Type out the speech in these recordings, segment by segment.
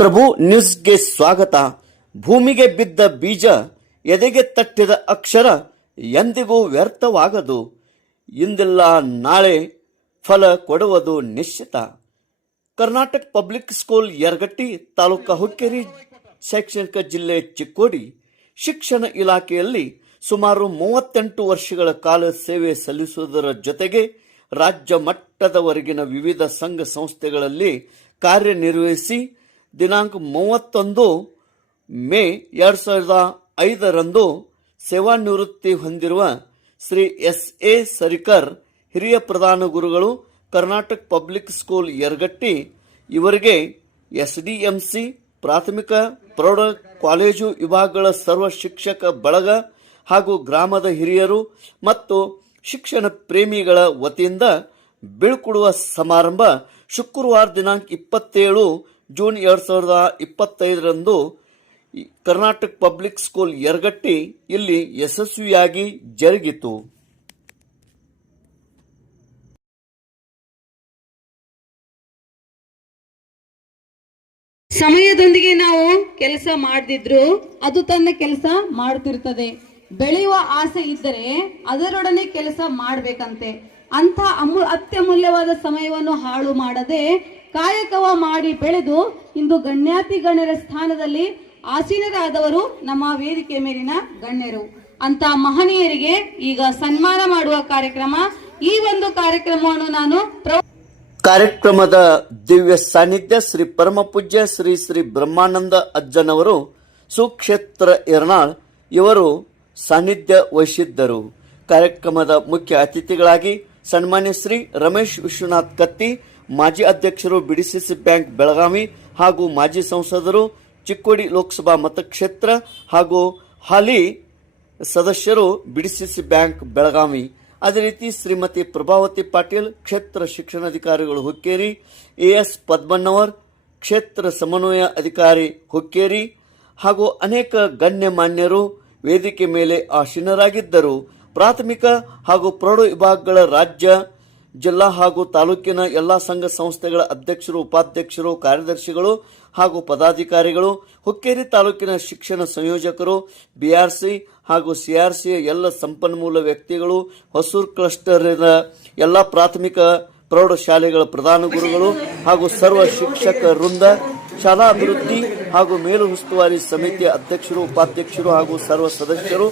ಪ್ರಭು ನ್ಯೂಸ್ಗೆ ಸ್ವಾಗತ. ಭೂಮಿಗೆ ಬಿದ್ದ ಬೀಜ ಎದೆಗೆ ತಟ್ಟಿದ ಅಕ್ಷರ ಎಂದಿಗೂ ವ್ಯರ್ಥವಾಗದು. ಇಂದಿಲ್ಲ ನಾಳೆ ಫಲ ಕೊಡುವುದು ನಿಶ್ಚಿತ. ಕರ್ನಾಟಕ ಪಬ್ಲಿಕ್ ಸ್ಕೂಲ್ ಯರಗಟ್ಟಿ ತಾಲೂಕಾ ಹುಕ್ಕೇರಿ ಶೈಕ್ಷಣಿಕ ಜಿಲ್ಲೆ ಚಿಕ್ಕೋಡಿ ಶಿಕ್ಷಣ ಇಲಾಖೆಯಲ್ಲಿ ಸುಮಾರು ಮೂವತ್ತೆಂಟು ವರ್ಷಗಳ ಕಾಲ ಸೇವೆ ಸಲ್ಲಿಸುವುದರ ಜೊತೆಗೆ ರಾಜ್ಯ ಮಟ್ಟದವರೆಗಿನ ವಿವಿಧ ಸಂಘ ಸಂಸ್ಥೆಗಳಲ್ಲಿ ಕಾರ್ಯನಿರ್ವಹಿಸಿ ದಿನಾಂಕ ಮೂವತ್ತೊಂದು ಮೇ ಎರಡು ಸಾವಿರದ ಐದರಂದು ಸೇವಾನಿವೃತ್ತಿ ಹೊಂದಿರುವ ಶ್ರೀ ಎಸ್ ಎ ಸರಿಕರ್, ಹಿರಿಯ ಪ್ರಧಾನ ಗುರುಗಳು, ಕರ್ನಾಟಕ ಪಬ್ಲಿಕ್ ಸ್ಕೂಲ್ ಯರಗಟ್ಟಿ, ಇವರಿಗೆ ಎಸ್ ಡಿಎಂಸಿ ಪ್ರಾಥಮಿಕ, ಪ್ರೌಢ, ಕಾಲೇಜು ವಿಭಾಗಗಳ ಸರ್ವ ಶಿಕ್ಷಕ ಬಳಗ ಹಾಗೂ ಗ್ರಾಮದ ಹಿರಿಯರು ಮತ್ತು ಶಿಕ್ಷಣ ಪ್ರೇಮಿಗಳ ವತಿಯಿಂದ ಬೀಳ್ಕೊಡುವ ಸಮಾರಂಭ ಶುಕ್ರವಾರ ದಿನಾಂಕ ಇಪ್ಪತ್ತೇಳು ಜೂನ್ ಎರಡ್ ಸಾವಿರದ ಇಪ್ಪತ್ತೈದರಂದು ಕರ್ನಾಟಕ ಪಬ್ಲಿಕ್ ಸ್ಕೂಲ್ ಯರಗಟ್ಟಿ ಇಲ್ಲಿ ಯಶಸ್ವಿಯಾಗಿ ಜರುಗಿತು. ಸಮಯದೊಂದಿಗೆ ನಾವು ಕೆಲಸ ಮಾಡದಿದ್ರು ಅದು ತನ್ನ ಕೆಲಸ ಮಾಡ್ತಿರ್ತದೆ. ಬೆಳೆಯುವ ಆಸೆ ಇದ್ದರೆ ಅದರೊಡನೆ ಕೆಲಸ ಮಾಡಬೇಕಂತೆ. ಅಂತ ಅಮೂ, ಅತ್ಯಮೂಲ್ಯವಾದ ಸಮಯವನ್ನು ಹಾಳು ಮಾಡದೆ ಕಾಯಕವ ಮಾಡಿ ಬೆಳೆದು ಇಂದು ಗಣ್ಯಾತಿ ಗಣ್ಯರ ಸ್ಥಾನದಲ್ಲಿ ಆಸೀನರಾದವರು ನಮ್ಮ ವೇದಿಕೆ ಮೇಲಿನ ಗಣ್ಯರು. ಅಂತ ಮಹನೀಯರಿಗೆ ಈಗ ಸನ್ಮಾನ ಮಾಡುವ ಕಾರ್ಯಕ್ರಮ. ಈ ಒಂದು ಕಾರ್ಯಕ್ರಮವನ್ನು ನಾನು ಕಾರ್ಯಕ್ರಮದ ದಿವ್ಯ ಸಾನ್ನಿಧ್ಯ ಶ್ರೀ ಪರಮ ಪೂಜ್ಯ ಶ್ರೀ ಶ್ರೀ ಬ್ರಹ್ಮಾನಂದ ಅಜ್ಜನವರು ಸುಕ್ಷೇತ್ರ ಎರ್ನಾಳ್ ಇವರು ಸಾನ್ನಿಧ್ಯ ವಹಿಸಿದ್ದರು. ಕಾರ್ಯಕ್ರಮದ ಮುಖ್ಯ ಅತಿಥಿಗಳಾಗಿ ಸನ್ಮಾನ್ಯ ಶ್ರೀ ರಮೇಶ್ ವಿಶ್ವನಾಥ್ ಕತ್ತಿ ಮಾಜಿ ಅಧ್ಯಕ್ಷರು ಬಿಡಿಸಿಸಿ ಬ್ಯಾಂಕ್ ಬೆಳಗಾವಿ ಹಾಗೂ ಮಾಜಿ ಸಂಸದರು ಚಿಕ್ಕೋಡಿ ಲೋಕಸಭಾ ಮತಕ್ಷೇತ್ರ ಹಾಗೂ ಹಾಲಿ ಸದಸ್ಯರು ಬಿಡಿಸಿಸಿ ಬ್ಯಾಂಕ್ ಬೆಳಗಾವಿ. ಅದೇ ರೀತಿ ಶ್ರೀಮತಿ ಪ್ರಭಾವತಿ ಪಾಟೀಲ್ ಕ್ಷೇತ್ರ ಶಿಕ್ಷಣಾಧಿಕಾರಿಗಳು ಹುಕ್ಕೇರಿ, ಎಎಸ್ ಪದ್ಮಣ್ಣವರ್ ಕ್ಷೇತ್ರ ಸಮನ್ವಯ ಅಧಿಕಾರಿ ಹುಕ್ಕೇರಿ ಹಾಗೂ ಅನೇಕ ಗಣ್ಯಮಾನ್ಯರು ವೇದಿಕೆ ಮೇಲೆ ಆಸೀನರಾಗಿದ್ದರು. ಪ್ರಾಥಮಿಕ ಹಾಗೂ ಪ್ರೌಢ ವಿಭಾಗಗಳ ರಾಜ್ಯ ಜಿಲ್ಲಾ ಹಾಗೂ ತಾಲೂಕಿನ ಎಲ್ಲಾ ಸಂಘ ಸಂಸ್ಥೆಗಳ ಅಧ್ಯಕ್ಷರು, ಉಪಾಧ್ಯಕ್ಷರು, ಕಾರ್ಯದರ್ಶಿಗಳು ಹಾಗೂ ಪದಾಧಿಕಾರಿಗಳು, ಹುಕ್ಕೇರಿ ತಾಲೂಕಿನ ಶಿಕ್ಷಣ ಸಂಯೋಜಕರು, ಬಿಆರ್ಸಿ ಹಾಗೂ ಸಿಆರ್ಸಿಯ ಎಲ್ಲ ಸಂಪನ್ಮೂಲ ವ್ಯಕ್ತಿಗಳು, ಹೊಸೂರು ಕ್ಲಸ್ಟರ್ನ ಎಲ್ಲ ಪ್ರಾಥಮಿಕ ಪ್ರೌಢಶಾಲೆಗಳ ಪ್ರಧಾನ ಗುರುಗಳು ಹಾಗೂ ಸರ್ವ ಶಿಕ್ಷಕ ವೃಂದ ಶಾಲಾ ಅಭಿವೃದ್ಧಿ ಹಾಗೂ ಮೇಲು ಉಸ್ತುವಾರಿ ಸಮಿತಿಯ ಅಧ್ಯಕ್ಷರು ಉಪಾಧ್ಯಕ್ಷರು ಹಾಗೂ ಸರ್ವ ಸದಸ್ಯರು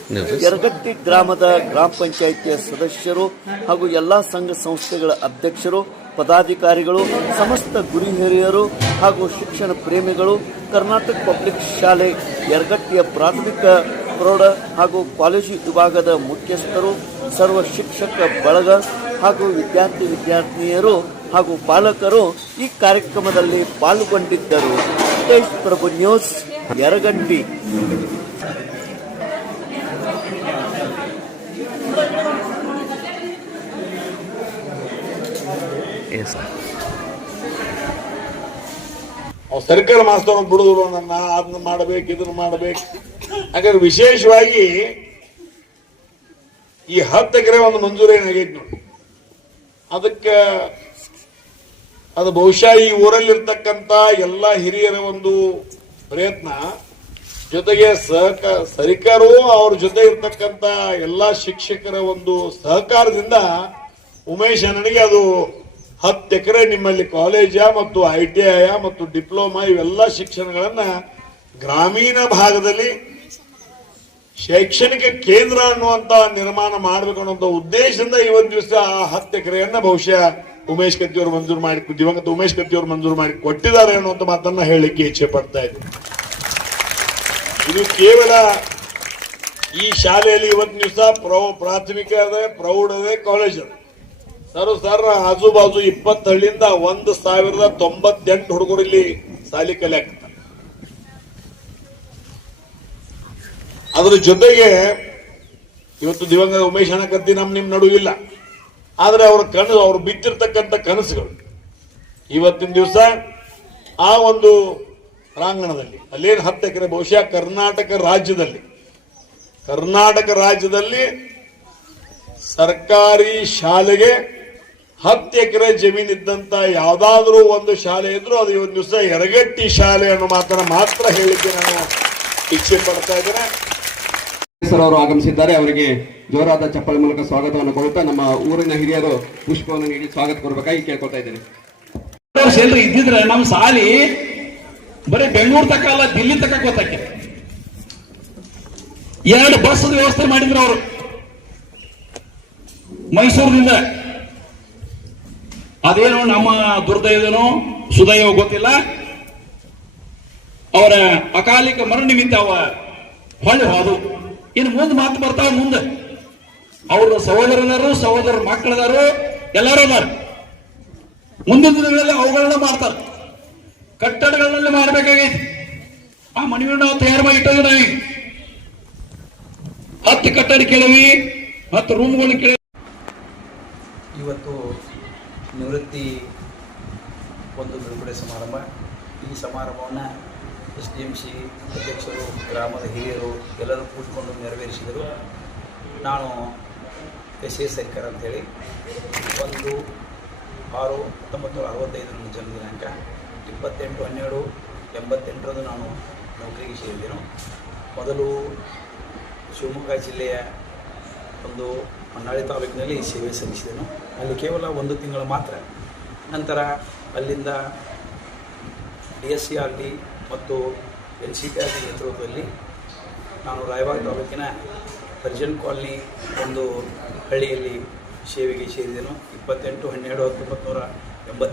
ಯರಗಟ್ಟಿ ಗ್ರಾಮದ ಗ್ರಾಮ ಪಂಚಾಯಿತಿಯ ಸದಸ್ಯರು ಹಾಗೂ ಎಲ್ಲಾ ಸಂಘ ಸಂಸ್ಥೆಗಳ ಅಧ್ಯಕ್ಷರು ಪದಾಧಿಕಾರಿಗಳು ಸಮಸ್ತ ಗುರಿ ಹಿರಿಯರು ಹಾಗೂ ಶಿಕ್ಷಣ ಪ್ರೇಮಿಗಳು ಕರ್ನಾಟಕ ಪಬ್ಲಿಕ್ ಶಾಲೆ ಯರಗಟ್ಟಿಯ ಪ್ರಾಥಮಿಕ ಪ್ರೌಢ ಹಾಗೂ ಕಾಲೇಜು ವಿಭಾಗದ ಮುಖ್ಯಸ್ಥರು ಸರ್ವ ಶಿಕ್ಷಕ ಬಳಗ ಹಾಗೂ ವಿದ್ಯಾರ್ಥಿ ವಿದ್ಯಾರ್ಥಿನಿಯರು ಹಾಗೂ ಪಾಲಕರು ಈ ಕಾರ್ಯಕ್ರಮದಲ್ಲಿ ಪಾಲ್ಗೊಂಡಿದ್ದರು. ಪ್ರಭು ನ್ಯೂಸ್ ಯರಗಂಟಿ ಅವ್ ಸರ್ಕಾರ ಮಾಸ್ತರ್ ಬಿಡುದ್ರು ನನ್ನ ಅದನ್ನ ಮಾಡ್ಬೇಕು ಇದನ್ನ ಮಾಡ್ಬೇಕು. ಹಾಗಾದ್ರೆ ವಿಶೇಷವಾಗಿ ಈ ಹತ್ತು ಎಕರೆ ಒಂದು ಮಂಜೂರಿ ಆಗೈತೆ ನೋಡಿ. ಅದಕ್ಕೆ ಅದು ಬಹುಶಃ ಈ ಊರಲ್ಲಿರ್ತಕ್ಕಂಥ ಎಲ್ಲ ಹಿರಿಯರ ಒಂದು ಪ್ರಯತ್ನ. ಜೊತೆಗೆ ಸಹಕ ಸರ್ಕಾರವು ಅವ್ರ ಜೊತೆ ಇರ್ತಕ್ಕಂಥ ಎಲ್ಲ ಶಿಕ್ಷಕರ ಒಂದು ಸಹಕಾರದಿಂದ ಉಮೇಶ್ ನನಗೆ ಅದು ಹತ್ತು ಎಕರೆ ನಿಮ್ಮಲ್ಲಿ ಕಾಲೇಜ ಮತ್ತು ಐ ಟಿ ಐ ಮತ್ತು ಡಿಪ್ಲೊಮಾ ಇವೆಲ್ಲ ಶಿಕ್ಷಣಗಳನ್ನ ಗ್ರಾಮೀಣ ಭಾಗದಲ್ಲಿ ಶೈಕ್ಷಣಿಕ ಕೇಂದ್ರ ಅನ್ನುವಂತ ನಿರ್ಮಾಣ ಮಾಡಬೇಕು ಅನ್ನೋ ಉದ್ದೇಶದಿಂದ ಈ ಇವತ್ತು ದಿವಸ ಆ ಹತ್ತು ಎಕರೆಯನ್ನ ಬಹುಶಃ ಉಮೇಶ್ ಕತ್ತಿಯವರು ಮಂಜೂರು ಮಾಡಿ ದಿವಂಗತ ಉಮೇಶ್ ಕತ್ತಿಯವರು ಮಂಜೂರು ಮಾಡಿ ಕೊಟ್ಟಿದ್ದಾರೆ ಅನ್ನುವಂತ ಮಾತನ್ನ ಹೇಳಲಿಕ್ಕೆ ಇಚ್ಛೆ ಪಡ್ತಾ ಇದ್ದೀನಿ ಇದು ಕೇವಲ ಈ ಶಾಲೆಯಲ್ಲಿ ಇವತ್ತು ದಿವಸ ಪ್ರೌ ಪ್ರಾಥಮಿಕ ಅದೇ, ಪ್ರೌಢ ಅದೇ ಕಾಲೇಜ್ ಅದ. ಸರ್ ಸರ್ ಆಜು ಬಾಜು ಇಪ್ಪತ್ತು ಹಳ್ಳಿಯಿಂದ ಒಂದು ಸಾವಿರದ ತೊಂಬತ್ತೆಂಟು ಹುಡುಗರು ಇಲ್ಲಿ ಸಾಲಿ ಕಲೆ ಅದರ ಜೊತೆಗೆ ಇವತ್ತು ದಿವಂಗತ ಉಮೇಶ್ ಹಣಕತ್ತಿ ನಮ್ಮ ನಿಮ್ ನಡುವೆ ಇಲ್ಲ ಆದ್ರೆ ಅವ್ರ ಕನಸು ಅವ್ರು ಬಿತ್ತಿರ್ತಕ್ಕಂಥ ಕನಸುಗಳು. ಇವತ್ತಿನ ದಿವಸ ಆ ಒಂದು ಪ್ರಾಂಗಣದಲ್ಲಿ, ಅಲ್ಲೇನು ಹತ್ತು ಎಕರೆ ಬಹುಶಃ ಕರ್ನಾಟಕ ರಾಜ್ಯದಲ್ಲಿ ಕರ್ನಾಟಕ ರಾಜ್ಯದಲ್ಲಿ ಸರ್ಕಾರಿ ಶಾಲೆಗೆ ಹತ್ತು ಎಕರೆ ಜಮೀನು ಇದ್ದಂತ ಯಾವುದಾದ್ರೂ ಒಂದು ಶಾಲೆ ಇದ್ರು ಅದು ಇವತ್ತು ದಿವಸ ಎರಗಟ್ಟಿ ಶಾಲೆ ಅನ್ನೋ ಮಾತ್ರ ಮಾತ್ರ ಹೇಳಿದ್ದೆ ನಾನು ಇಚ್ಛೆ ಪಡ್ತಾ ಇದ್ದೇನೆ. ಅವರು ಆಗಮಿಸಿದ್ದಾರೆ. ಅವರಿಗೆ ಜೋರಾದ ಚಪ್ಪಳ ಮೂಲಕ ಸ್ವಾಗತವನ್ನು ಕೊಡುತ್ತಾ ನಮ್ಮ ಊರಿನ ಹಿರಿಯರು ಪುಷ್ಪವನ್ನು ನೀಡಿ ಸ್ವಾಗತ ಕೊಡಬೇಕಾಗಿ ಕೇಳ್ಕೊತಾ ಇದ್ದೇನೆ. ಎಲ್ರು ಇದ್ದಿದ್ರೆ ನಮ್ಮ ಸಾಲಿ ಬರೀ ಬೆಂಗಳೂರು ತಕ ಅಲ್ಲ, ದಿಲ್ಲಿ ತಕ ಗೊತ್ತಕ್ಕೆ. ಎರಡು ಬಸ್ ವ್ಯವಸ್ಥೆ ಮಾಡಿದ್ರು ಅವರು. ಮೈಸೂರಿನಿಂದ. ಅದೇನೋ ನಮ್ಮ ದುರ್ದೈವನೋ ಸುದೈವ ಗೊತ್ತಿಲ್ಲ. ಅವರ ಅಕಾಲಿಕ ಮರಣ ನಿಮಿತ್ತ ಅವ ಹೊಳ್ಳಿ ಹೋದು ಇನ್ನು ಮುಂದೆ ಮಾತು ಬರ್ತಾವ ಮುಂದೆ. ಅವ್ರ ಸಹೋದರನರು, ಸಹೋದರ ಮಕ್ಕಳದಾರು ಎಲ್ಲರೂ ಅದಾರ ಮುಂದಿನ ದಿನಗಳಲ್ಲಿ ಅವುಗಳನ್ನ ಮಾಡ್ತಾರೆ ಕಟ್ಟಡಗಳಲ್ಲಿ ಮಾಡಬೇಕಾಗೈತಿ ಆ ಮನೆಯನ್ನು ನಾವು ತಯಾರು ಮಾಡಿ ಇಟ್ಟೋದು ನಾವೀಗ. ಹತ್ತು ಕಟ್ಟಡ ಕೇಳವಿ ಹತ್ತು ರೂಮ್ಗಳು ಕೇಳಿ ಇವತ್ತು ನಿವೃತ್ತಿ ಒಂದು ಬಿಡುಗಡೆ ಸಮಾರಂಭ. ಈ ಸಮಾರಂಭವನ್ನು ಎಸ್ ಡಿ ಎಂ ಸಿ ಅಧ್ಯಕ್ಷರು, ಗ್ರಾಮದ ಹಿರಿಯರು ಎಲ್ಲರೂ ಕೂತ್ಕೊಂಡು ನೆರವೇರಿಸಿದರು. ನಾನು ಎಸ್ ಎ ಸರ್ಕಾರ ಅಂತೇಳಿ. ಒಂದು ಆರು ಹತ್ತೊಂಬತ್ತು ನೂರ ಅರವತ್ತೈದು ನನ್ನ ಜನ್ಮ ದಿನಾಂಕ. ಇಪ್ಪತ್ತೆಂಟು ಹನ್ನೆರಡು ಎಂಬತ್ತೆಂಟರಂದು ನಾನು ನೌಕರಿಗೆ ಸೇರಿದೆನು. ಮೊದಲು ಶಿವಮೊಗ್ಗ ಜಿಲ್ಲೆಯ ಒಂದು ಹೊನ್ನಾಳಿ ತಾಲೂಕಿನಲ್ಲಿ ಸೇವೆ ಸಲ್ಲಿಸಿದೆನು. ಅಲ್ಲಿ ಕೇವಲ ಒಂದು ತಿಂಗಳು ಮಾತ್ರ. ನಂತರ ಅಲ್ಲಿಂದ D S C R D ಮತ್ತು ಎನ್ ಸಿ ಪಿ ಆರ್ ನೇತೃತ್ವದಲ್ಲಿ ನಾನು ರಾಯಬಾಗ್ ತಾಲೂಕಿನ ಹರ್ಜನ್ ಕಾಲನಿ ಒಂದು ಹಳ್ಳಿಯಲ್ಲಿ ಸೇವೆಗೆ ಸೇರಿದೆನು. ಇಪ್ಪತ್ತೆಂಟು, ಹನ್ನೆರಡು, ಹತ್ತೊಂಬತ್ತು ನೂರ